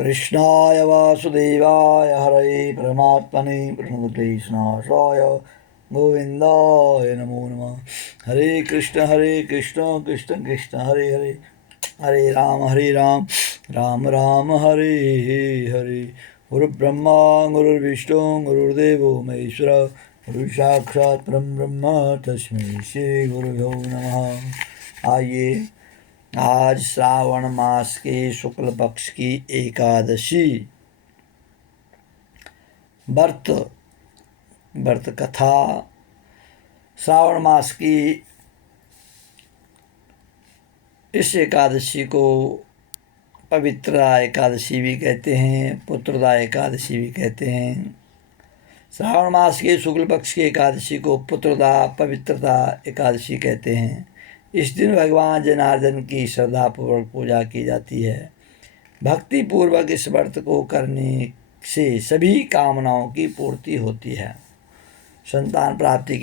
कृष्णाय वासुदेवाय हरये परमात्मने प्रणतक्लेशनाशाय गोविन्दाय नमो नमः। हरे कृष्ण कृष्ण कृष्ण हरे हरे, हरे राम राम राम हरे हरे। गुरुब्रह्मा गुरुर्विष्णु गुरुर्देवो महेश्वर, गुरु साक्षात् परम ब्रह्म तस्मै श्री गुरुभ्यो नमः। आइए आज श्रावण मास के शुक्ल पक्ष की एकादशी व्रत कथा, श्रावण मास की इस एकादशी को पवित्रता एकादशी भी कहते हैं, पुत्रदा एकादशी भी कहते हैं। श्रावण मास के शुक्ल पक्ष की एकादशी को पुत्रदा पवित्रता एकादशी कहते हैं। इस दिन भगवान जनार्दन की श्रद्धापूर्वक पूजा की जाती है। भक्ति पूर्वक इस व्रत को करने से सभी कामनाओं की पूर्ति होती है। संतान प्राप्ति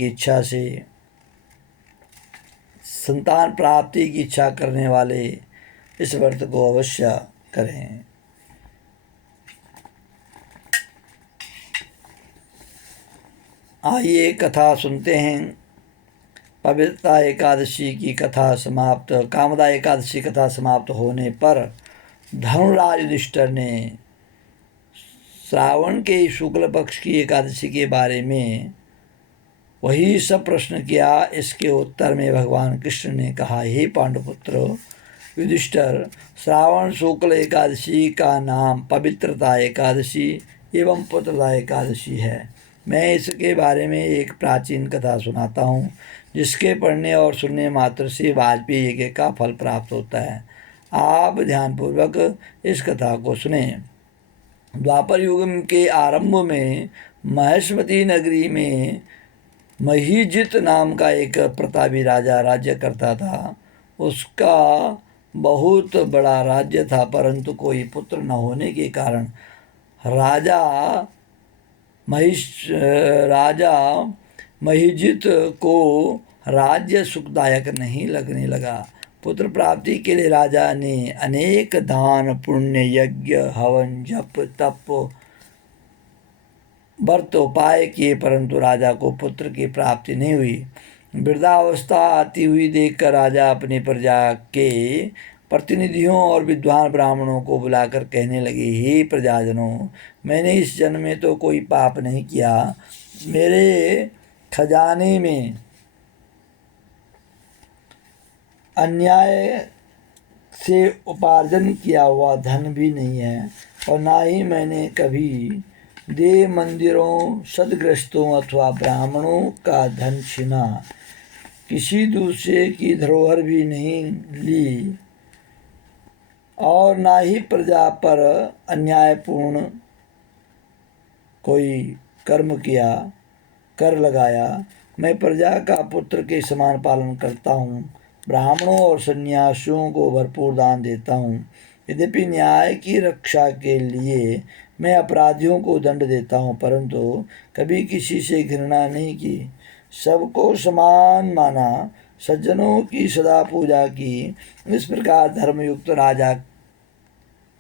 की इच्छा करने वाले इस व्रत को अवश्य करें। आइए कथा सुनते हैं। पवित्रता एकादशी की कथा समाप्त, कामदा एकादशी कथा समाप्त होने पर धनुराज युधिष्ठिर ने श्रावण के शुक्ल पक्ष की एकादशी के बारे में वही सब प्रश्न किया। इसके उत्तर में भगवान कृष्ण ने कहा, हे पांडुपुत्र युधिष्ठिर, श्रावण शुक्ल एकादशी का नाम पवित्रता एकादशी एवं पुत्रदा एकादशी है। मैं इसके बारे में एक प्राचीन कथा सुनाता हूँ, जिसके पढ़ने और सुनने मात्र से वाजपेयी यज्ञ का फल प्राप्त होता है। आप ध्यानपूर्वक इस कथा को सुने। द्वापर युग के आरंभ में महेश्वती नगरी में महीजित नाम का एक प्रतापी राजा राज्य करता था। उसका बहुत बड़ा राज्य था, परंतु कोई पुत्र न होने के कारण राजा महीजित को राज्य सुखदायक नहीं लगने लगा। पुत्र प्राप्ति के लिए राजा ने अनेक दान पुण्य यज्ञ हवन जप तप व्रत उपाय किए, परंतु राजा को पुत्र की प्राप्ति नहीं हुई। वृद्धावस्था आती हुई देखकर राजा अपनी प्रजा के प्रतिनिधियों और विद्वान ब्राह्मणों को बुलाकर कहने लगे, हे प्रजाजनों, मैंने इस जन्म में तो कोई पाप नहीं किया। मेरे खजाने में अन्याय से उपार्जन किया हुआ धन भी नहीं है, और ना ही मैंने कभी देव मंदिरों, सदग्रस्तों अथवा ब्राह्मणों का धन छीना। किसी दूसरे की धरोहर भी नहीं ली, और ना ही प्रजा पर अन्यायपूर्ण कोई कर लगाया। मैं प्रजा का पुत्र के समान पालन करता हूँ, ब्राह्मणों और सन्यासियों को भरपूर दान देता हूँ। यद्यपि न्याय की रक्षा के लिए मैं अपराधियों को दंड देता हूँ, परंतु कभी किसी से घृणा नहीं की। सबको समान माना, सज्जनों की सदा पूजा की। इस प्रकार धर्मयुक्त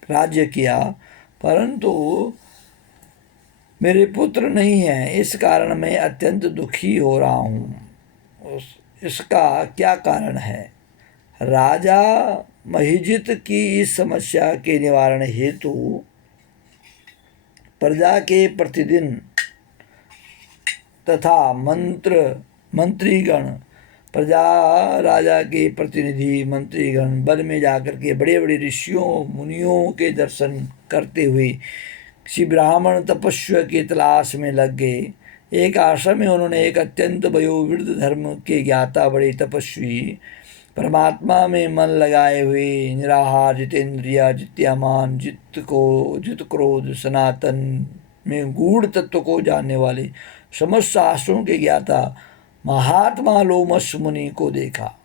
राज्य किया, परंतु मेरे पुत्र नहीं हैं। इस कारण मैं अत्यंत दुखी हो रहा हूँ। इसका क्या कारण है? राजा महीजित की इस समस्या के निवारण हेतु प्रजा के प्रतिदिन तथा मंत्रीगण, प्रजा राजा के प्रतिनिधि मंत्रीगण वन में जाकर के बड़े बड़े ऋषियों मुनियों के दर्शन करते हुए किसी ब्राह्मण तपस्वी की तलाश में लग गए। एक आश्रम में उन्होंने एक अत्यंत वयोवृद्ध धर्म के ज्ञाता बड़े तपस्वी, परमात्मा में मन लगाए हुए, निराहार, जितेंद्रिय, जित्यामान, जित क्रोध, सनातन में गूढ़ तत्व को जानने वाले, समस्त शास्त्रों के ज्ञाता महात्मा लोमस मुनि को देखा।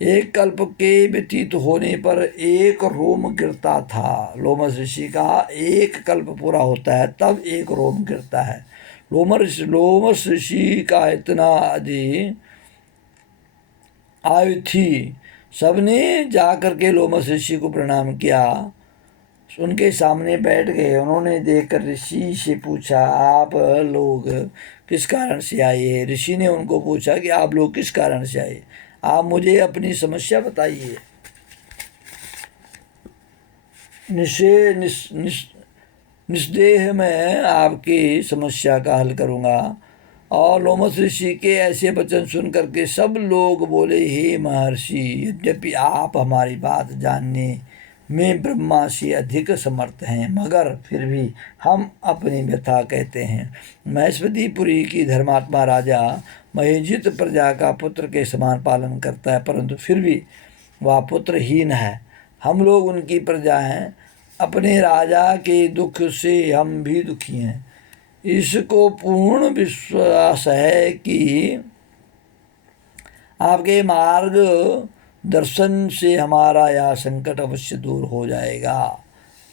एक कल्प के व्यतीत होने पर एक रोम गिरता था। लोमस ऋषि का एक कल्प पूरा होता है तब एक रोम गिरता है। लोमस ऋषि का इतना अधिक आयु थी। सबने जाकर के लोमस ऋषि को प्रणाम किया। उनके सामने बैठ गए। उन्होंने देखकर ऋषि से पूछा, आप लोग किस कारण से आए हैं? ऋषि ने उनको पूछा कि आप लोग किस कारण से आए, आप मुझे अपनी समस्या बताइए। निस्देह मैं आपकी समस्या का हल करूँगा। और लोमस ऋषि के ऐसे वचन सुन करके सब लोग बोले, हे महर्षि, यद्यपि आप हमारी बात जानने में ब्रह्मा से अधिक समर्थ हैं, मगर फिर भी हम अपनी व्यथा कहते हैं। महेश्वतीपुरी की धर्मात्मा राजा महेजित प्रजा का पुत्र के समान पालन करता है, परंतु फिर भी वह पुत्रहीन है। हम लोग उनकी प्रजा हैं। अपने राजा के दुख से हम भी दुखी हैं। इसको पूर्ण विश्वास है कि आपके मार्ग दर्शन से हमारा यह संकट अवश्य दूर हो जाएगा,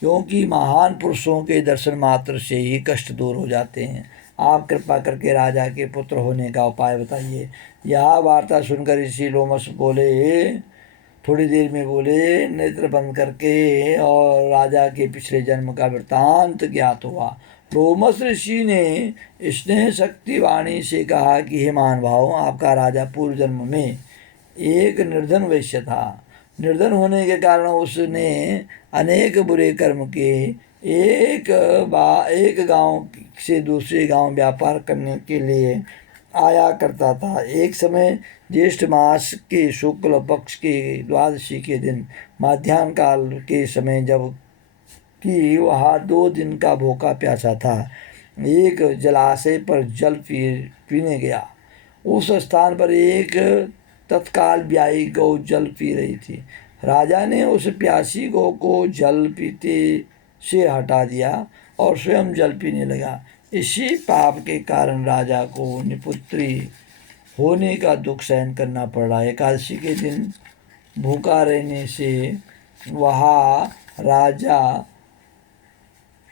क्योंकि महान पुरुषों के दर्शन मात्र से ही कष्ट दूर हो जाते हैं। आप कृपा करके राजा के पुत्र होने का उपाय बताइए। यह वार्ता सुनकर ऋषि लोमस बोले, थोड़ी देर में बोले, नेत्र बंद करके, और राजा के पिछले जन्म का वृत्तांत ज्ञात हुआ। लोमस ऋषि ने स्नेह शक्ति वाणी से कहा कि हे महानुभाव, आपका राजा पूर्व जन्म में एक निर्धन वैश्य था। निर्धन होने के कारण उसने अनेक बुरे कर्म किए। एक गांव से दूसरे गांव व्यापार करने के लिए आया करता था। एक समय ज्येष्ठ मास के शुक्ल पक्ष के द्वादशी के दिन मध्याह्न काल के समय, जब कि वह 2 दिन का भूखा प्यासा था, एक जलाशय पर जल पीने गया। उस स्थान पर एक तत्काल ब्याही गौ जल पी रही थी। राजा ने उस प्यासी गौ को जल पीते से हटा दिया और स्वयं जल पीने लगा। इसी पाप के कारण राजा को निपुत्री होने का दुख सहन करना पड़ा। एकादशी के दिन भूखा रहने से वह राजा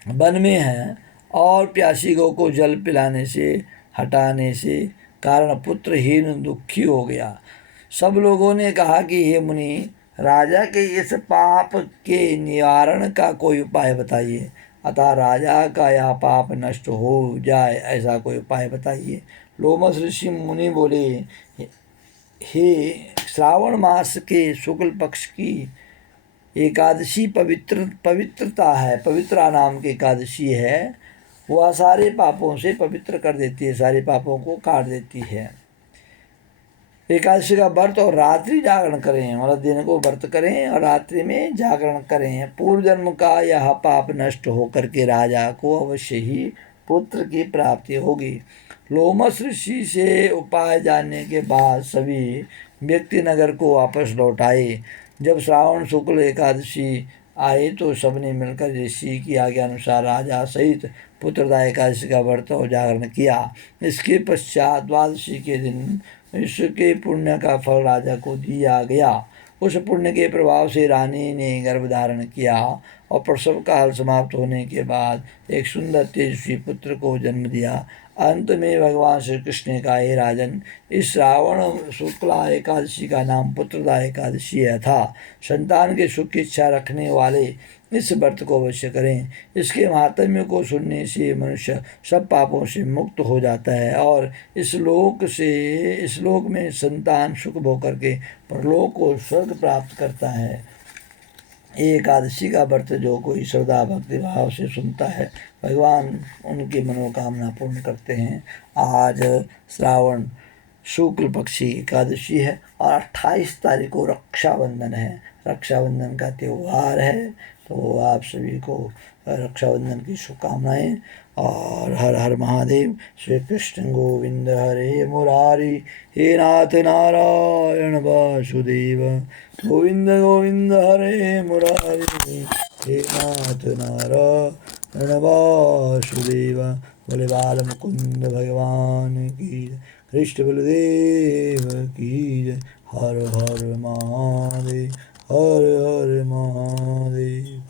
वन में है और प्यासी गौ को जल पिलाने से हटाने से कारण पुत्रहीन दुखी हो गया। सब लोगों ने कहा कि हे मुनि, राजा के इस पाप के निवारण का कोई उपाय बताइए, अतः राजा का यह पाप नष्ट हो जाए, ऐसा कोई उपाय बताइए। लोमस ऋषि मुनि बोले, हे श्रावण मास के शुक्ल पक्ष की एकादशी पवित्रता है, पवित्रा नाम की एकादशी है। वह सारे पापों से पवित्र कर देती है, सारे पापों को काट देती है। एकादशी का व्रत और रात्रि जागरण करें, मतलब दिन को व्रत करें और रात्रि में जागरण करें। पूर्व जन्म का यह पाप नष्ट होकर के राजा को अवश्य ही पुत्र की प्राप्ति होगी। लोमस ऋषि से उपाय जानने के बाद सभी व्यक्ति नगर को वापस लौट आए। जब श्रावण शुक्ल एकादशी आए तो सबने मिलकर ऋषि की आज्ञा अनुसार राजा सहित पुत्रदा एकादशी का व्रत और जागरण किया। इसके पश्चात द्वादशी के दिन इसके पुण्य का फल राजा को दिया गया। उस पुण्य के प्रभाव से रानी ने गर्भ धारण किया और प्रसव काल समाप्त होने के बाद एक सुंदर तेजस्वी पुत्र को जन्म दिया। अंत में भगवान श्री कृष्ण ने कहा, हे राजन, इस श्रावण शुक्ला एकादशी का नाम पुत्रदा एकादशी था। संतान के सुख की इच्छा रखने वाले इस व्रत को अवश्य करें। इसके महात्म्य को सुनने से मनुष्य सब पापों से मुक्त हो जाता है और इस लोक में संतान सुख भोग करके परलोक को स्वर्ग प्राप्त करता है। एकादशी का व्रत जो कोई श्रद्धा भक्ति भाव से सुनता है, भगवान उनकी मनोकामना पूर्ण करते हैं। आज श्रावण शुक्ल पक्षी एकादशी है और 28 तारीख को रक्षाबंधन है। रक्षाबंधन का त्यौहार है, तो आप सभी को रक्षाबंधन की शुभकामनाएं। और हर हर महादेव। श्री कृष्ण गोविंद हरे मुरारी, हे नाथ नारायण वासुदेव। गोविंद गोविंद हरे मुरारी, हे नाथ नारायण वासुदेव। बोले बाल मुकुंद भगवान की, कृष्ण बलदेव की जय। हर हर महादेव, हर हर महादेव।